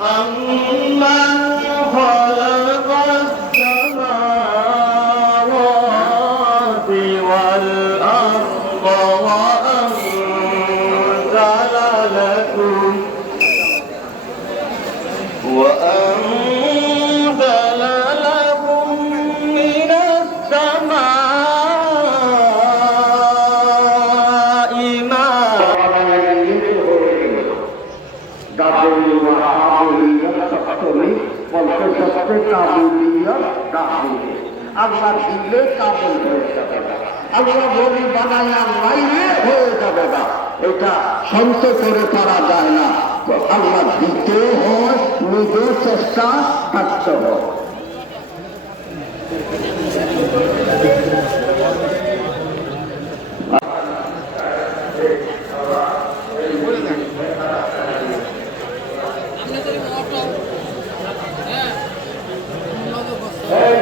أمن خلق السماوات والأرض وأنزل لكم من السماء ماء আল্লাহ দিলে কাবুল হয়ে যাবে না, আল্লাহ বলি বানাইয়া লাইলে হয়ে যাবে না, এটা সঞ্চয় করে করা যায় না। আল্লাহ দিতে হয়, নিজের চেষ্টা থাকতে হয়। Hey,